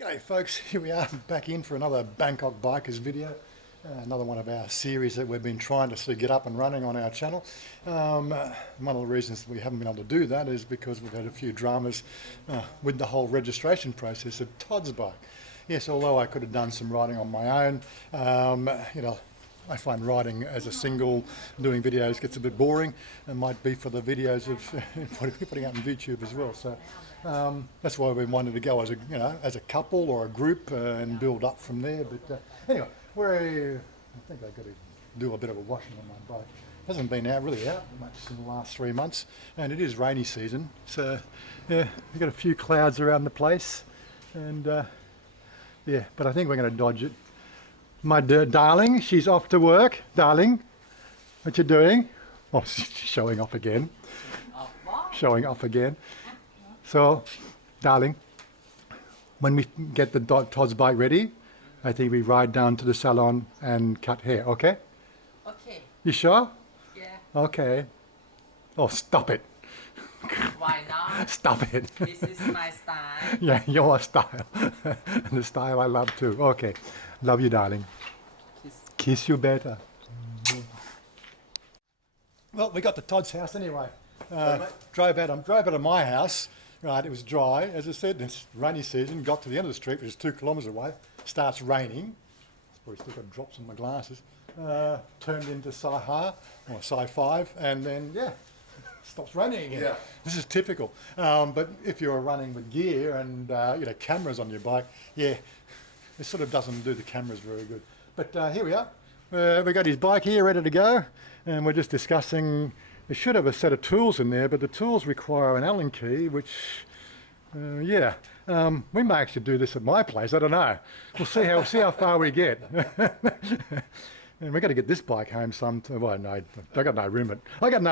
G'day folks, here we are back in for another Bangkok Bikerz video. Another one of our series that we've been trying to get up and running on our channel. One of the reasons we haven't been able to do that is because we've had a few dramas with the whole registration process of Todd's bike. Yes, although I could have done some riding on my own, I find riding as a single, doing videos gets a bit boring. It might be for the videos of putting out on YouTube as well. So that's why we wanted to go as a couple or a group and build up from there. But anyway, I think I've got to do a bit of a washing on my bike. Hasn't been really out much in the last 3 months, and it is rainy season. So yeah, we've got a few clouds around the place, and yeah, but I think we're going to dodge it. My darling, she's off to work. Darling, what you doing? Oh, she's showing off again. Showing off again. So, darling, when we get the Todd's bike ready, I think we ride down to the salon and cut hair, okay? Okay. You sure? Yeah. Okay. Oh, stop it. Why not? Stop it. This is my style. Yeah, your style. And the style I love too. Okay. Love you, darling. Kiss you better. Well, we got to Todd's house anyway. Drove out of my house. Right, it was dry. As I said, it's rainy season. Got to the end of the street, which is 2 kilometres away. Starts raining. Probably still got drops in my glasses. Turned into Sci-5, or Sci-5, and then, yeah, stops raining again. Yeah. This is typical. But if you're running with gear and cameras on your bike, yeah, it sort of doesn't do the cameras very good. But here we are. We got his bike here ready to go, and we're just discussing. We should have a set of tools in there, but the tools require an Allen key, which, we may actually do this at my place. I don't know. We'll see how far we get. And we've got to get this bike home well, no, I got no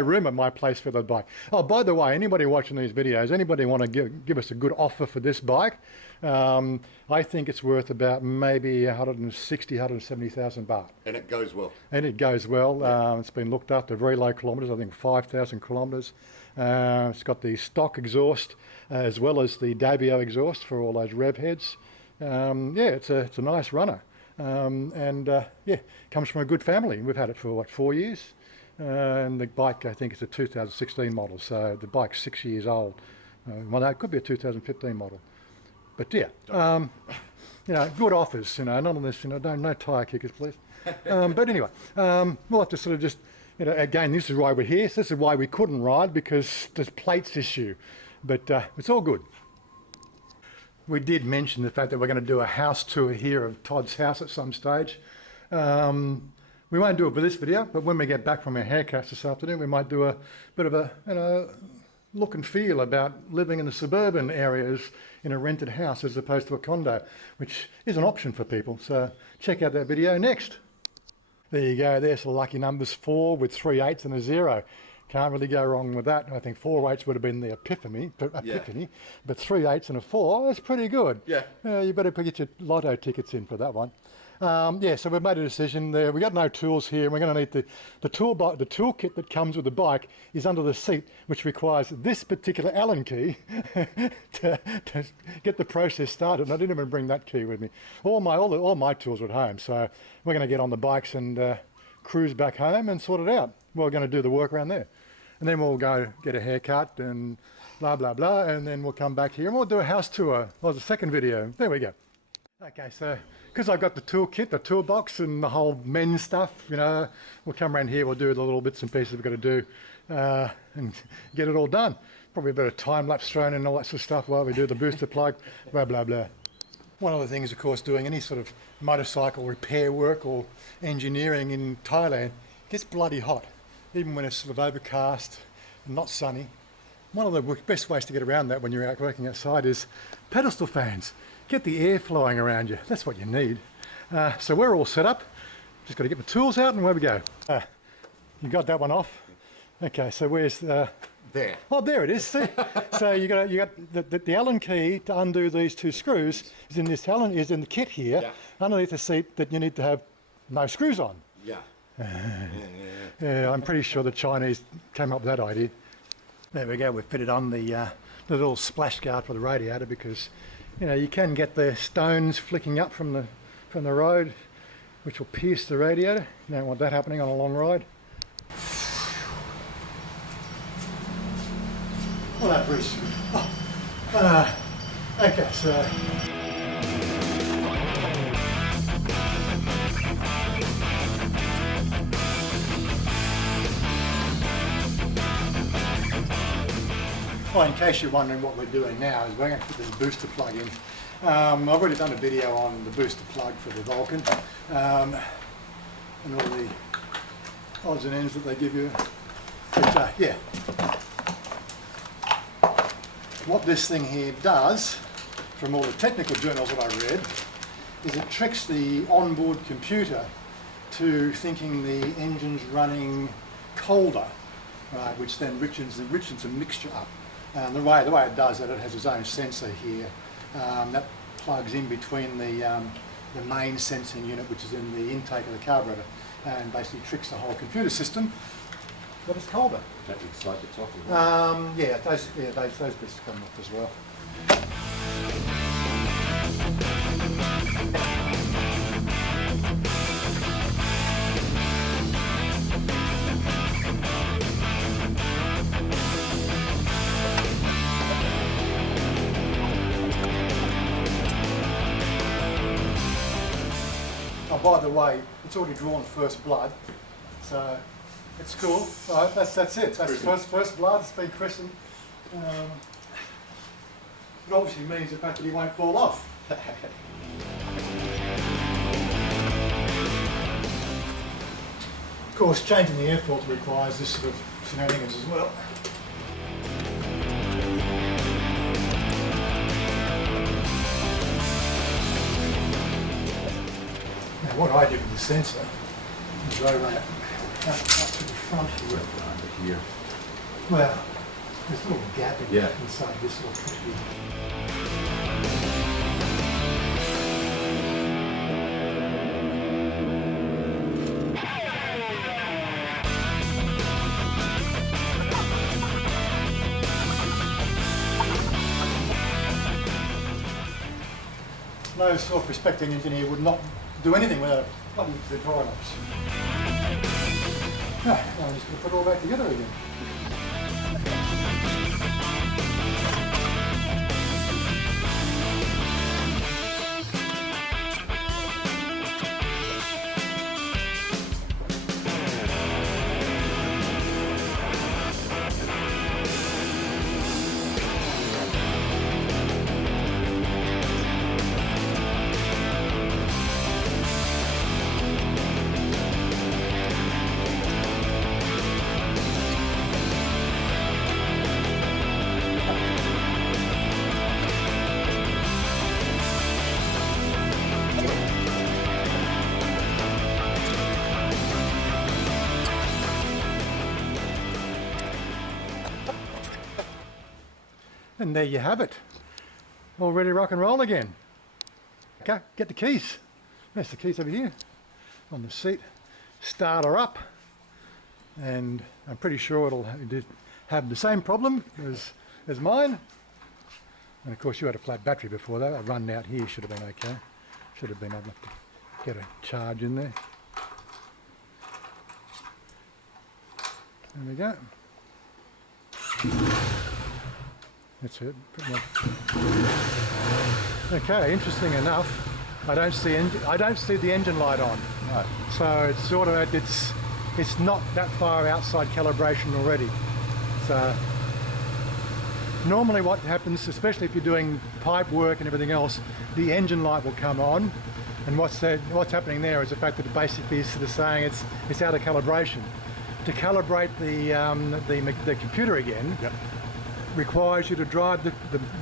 room at my place for the bike. Oh, by the way, anybody watching these videos, anybody want to give us a good offer for this bike? I think it's worth about maybe 160, 170,000 baht. And it goes well. And it goes well. Yeah. It's been looked after, very low kilometres, I think 5,000 kilometres. It's got the stock exhaust as well as the Davio exhaust for all those rev heads. It's a nice runner. Comes from a good family. We've had it for 4 years, and the bike I think is a 2016 model, so the bike's 6 years old. Well, no, it could be a 2015 model, but yeah, good offers. None of this. No tyre kickers, please. But anyway, we'll have to sort of just, again, this is why we're here. So this is why we couldn't ride, because there's plates issue, but it's all good. We did mention the fact that we're going to do a house tour here of Todd's house at some stage. We won't do it for this video, but when we get back from our haircuts this afternoon, we might do a bit of a look and feel about living in the suburban areas in a rented house as opposed to a condo, which is an option for people. So check out that video next. There you go. There's the lucky numbers 4 with 3 8s and a 0. Can't really go wrong with that. I think 4 8s would have been the epiphany, yeah. But 3 8s and a 4, that's pretty good. Yeah. You better get your lotto tickets in for that one. So we've made a decision there. We've got no tools here, and we're going to need the toolkit that comes with the bike is under the seat, which requires this particular Allen key to get the process started. And I didn't even bring that key with me. All my tools are at home, so we're going to get on the bikes and cruise back home and sort it out. We're going to do the work around there, and then we'll go get a haircut and blah blah blah, and then we'll come back here and we'll do a house tour. Well, the second video. There we go. Okay, so because I've got the toolkit, the toolbox, and the whole men's stuff, we'll come around here. We'll do the little bits and pieces we've got to do and get it all done. Probably a bit of time lapse thrown in and all that sort of stuff while we do the booster plug. Blah blah blah. One of the things, of course, doing any sort of motorcycle repair work or engineering in Thailand gets bloody hot. Even when it's sort of overcast and not sunny. One of the best ways to get around that when you're out working outside is pedestal fans. Get the air flowing around you. That's what you need. So we're all set up. Just got to get the tools out and away we go. You got that one off? Okay, so where's there? Oh, there it is. See? So you got the Allen key to undo these 2 screws is in the kit here, yeah. Underneath the seat that you need to have no screws on. Yeah. Yeah, I'm pretty sure the Chinese came up with that idea. There we go. We've fitted on the little splash guard for the radiator because you know, you can get the stones flicking up from the road, which will pierce the radiator. You don't want that happening on a long ride. Well, that breeze is good. Okay, so well, in case you're wondering what we're doing now, is we're going to put this booster plug in. I've already done a video on the booster plug for the Vulcan and all the odds and ends that they give you. But yeah, what this thing here does, from all the technical journals that I read, is it tricks the onboard computer to thinking the engine's running colder, right, which then richens the mixture up. The way it does it, it has its own sensor here that plugs in between the main sensing unit, which is in the intake of the carburetor, and basically tricks the whole computer system that it's colder. That looks like it's off as well. Yeah, those bits come off as well. Oh, by the way, it's already drawn first blood, so it's cool. All right, that's it. That's first blood. It's been christened. It obviously means the fact that he won't fall off. Of course, changing the air filter requires this sort of shenanigans as well. Now, what I did with the sensor is I ran it up to the front here. Here. Well, there's a little gap inside this little clip here. No self-respecting engineer would not do anything without a bloody dry locks. No, I'm just going to put it all back together again. And there you have it, all ready to rock and roll again. Okay, get the keys. There's the keys over here on the seat. Start her up, and I'm pretty sure it'll have the same problem as mine. And of course you had a flat battery before that. A run out here should have been okay. Should have been able to get a charge in there. There we go. That's it. Okay, interesting enough, I don't see the engine light on. No. So it's sort of it's not that far outside calibration already. So normally what happens, especially if you're doing pipe work and everything else, the engine light will come on, and what's happening there is the fact that it basically is sort of saying it's out of calibration. To calibrate the computer again. Yep. Requires you to drive the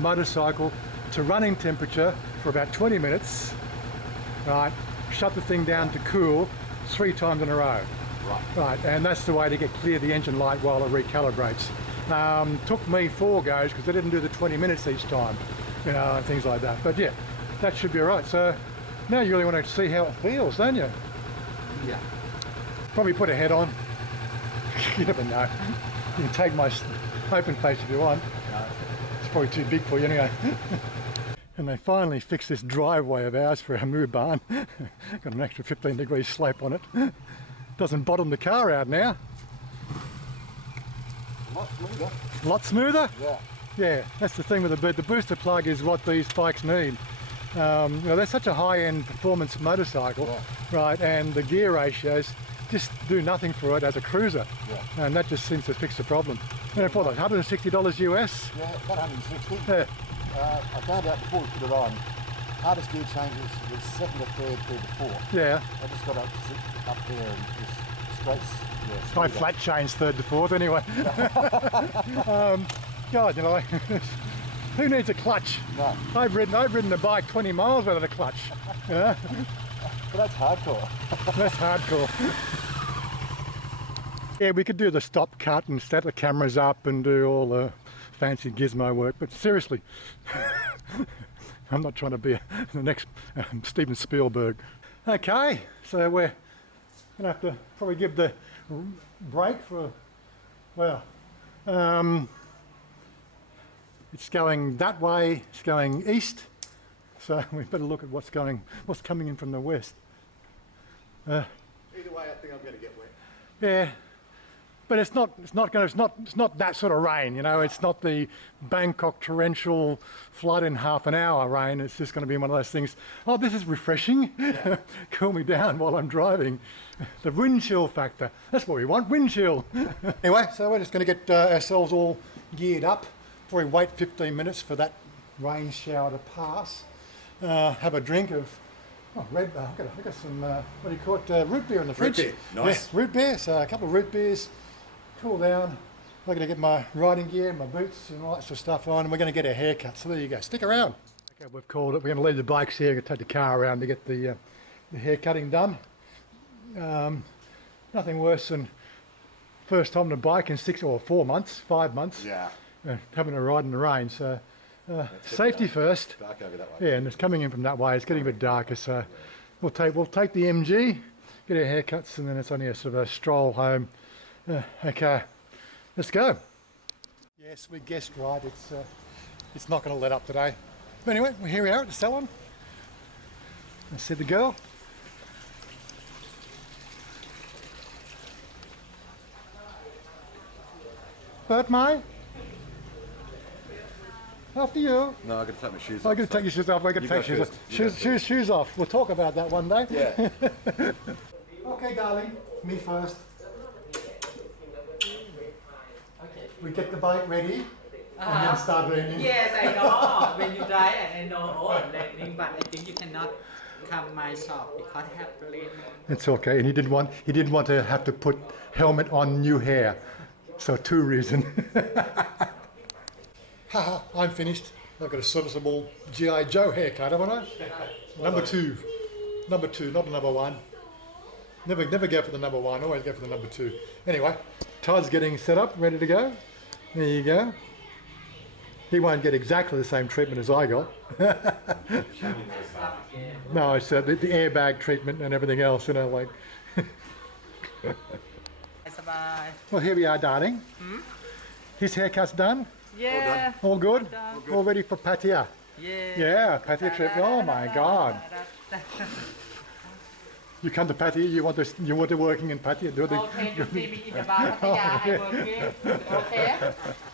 motorcycle to running temperature for about 20 minutes, right? Shut the thing down to cool 3 times in a row. Right, and that's the way to get clear the engine light while it recalibrates. Took me 4 goes because I didn't do the 20 minutes each time, you know, and things like that. But yeah, that should be all right. So now you really want to see how it feels, don't you? Yeah. Probably put a head on. You never know. You can take my open face if you want. No. It's probably too big for you anyway. And they finally fixed this driveway of ours for our moo barn. Got an extra 15-degree slope on it. Doesn't bottom the car out now. A lot smoother. A lot smoother? Yeah. Yeah, that's the thing with the booster plug is what these bikes need. You know, they're such a high-end performance motorcycle, right? And the gear ratios just do nothing for it as a cruiser, and that just seems to fix the problem. And for like $160 US. Yeah, about 160. Yeah. I found out before we put it on, hardest gear changes was second to third, third to fourth. Yeah. I just got up there and just straight. Yeah, I flat changed third to fourth anyway. God, you know, who needs a clutch? No. I've ridden a bike 20 miles without a clutch. Yeah. But that's hardcore. That's hardcore. Yeah, we could do the stop cut and set the cameras up and do all the fancy gizmo work, but seriously, I'm not trying to be the next Steven Spielberg. Okay, so we're gonna have to probably give the brake for, well, it's going that way, it's going east, so we better look at what's coming in from the west. Either way, I think I'm going to get wet. Yeah, but it's not that sort of rain, you know. It's not the Bangkok torrential flood in half an hour rain. It's just going to be one of those things. Oh, this is refreshing. Yeah. Cool me down while I'm driving. The wind chill factor. That's what we want, wind chill. Anyway, so we're just going to get ourselves all geared up. Probably wait 15 minutes for that rain shower to pass. Have a drink of I've got some, what do you call it, root beer in the fridge. Root beer, nice. Yeah, root beer, so a couple of root beers, cool down. We're going to get my riding gear, my boots and all that sort of stuff on, and we're going to get our haircut. So there you go, stick around. Okay, we've called it, we're going to leave the bikes here, we're going to take the car around to get the hair cutting done. Nothing worse than first time on a bike in 5 months, Yeah. having a ride in the rain. So safety first. Dark over that way. Yeah, and it's coming in from that way. It's getting a bit darker, so we'll take the MG, get our haircuts, and then it's only a sort of a stroll home. Okay, let's go. Yes, we guessed right. It's not going to let up today. But anyway, here we are at the salon. I see the girl. Bert May? After you. No, I've got to take my shoes off. I'm going to take your shoes off. I'm going to take shoes off. We'll talk about that one day. Yeah. Okay, darling. Me first. Okay. We get the bike ready and then start raining. Yes, I know. When you drive, I know. Oh, raining, but I think you cannot come my shop because have rain. It's okay. And he didn't want to have to put helmet on new hair. So 2 reasons. Haha, I'm finished. I've got a serviceable G.I. Joe haircut, haven't I? Number two, not a number 1. Never go for the number 1, always go for the number 2. Anyway, Todd's getting set up, ready to go. There you go. He won't get exactly the same treatment as I got. No, it's the airbag treatment and everything else, you know, like. Well, here we are, darling. His haircut's done. Yeah. All good? All ready for Pattaya? Yeah. Yeah, Pattaya trip. Oh my God. You come to Pattaya, you want to working in Pattaya? Okay, you see me in the bar, Pattaya, I working. Okay?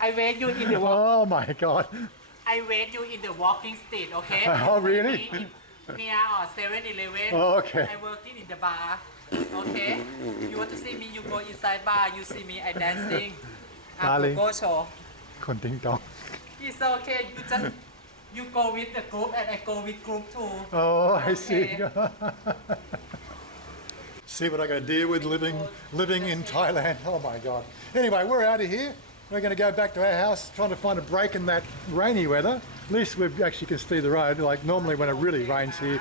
I wait you in the Oh my God. I wait you in the walking street, okay? Oh, really? Near or 7-Eleven. Oh, okay. I working in the bar. Okay? You want to see me, you go inside bar, you see me, I dancing. Darling. Go show. คนติ้งตอง It's okay, you go with the group and I go with group too. Oh, I see. Okay. See what I got to deal with living in Thailand. Oh my God. Anyway, we're out of here. We're going to go back to our house, trying to find a break in that rainy weather. At least we actually can see the road. Like normally when it really rains here,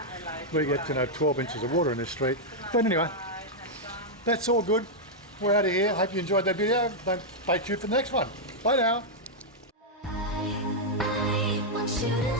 we get 12 inches of water in this street. But anyway, that's all good. We're out of here. Hope you enjoyed that video. Don't stay tuned for the next one. Bye now. I want you to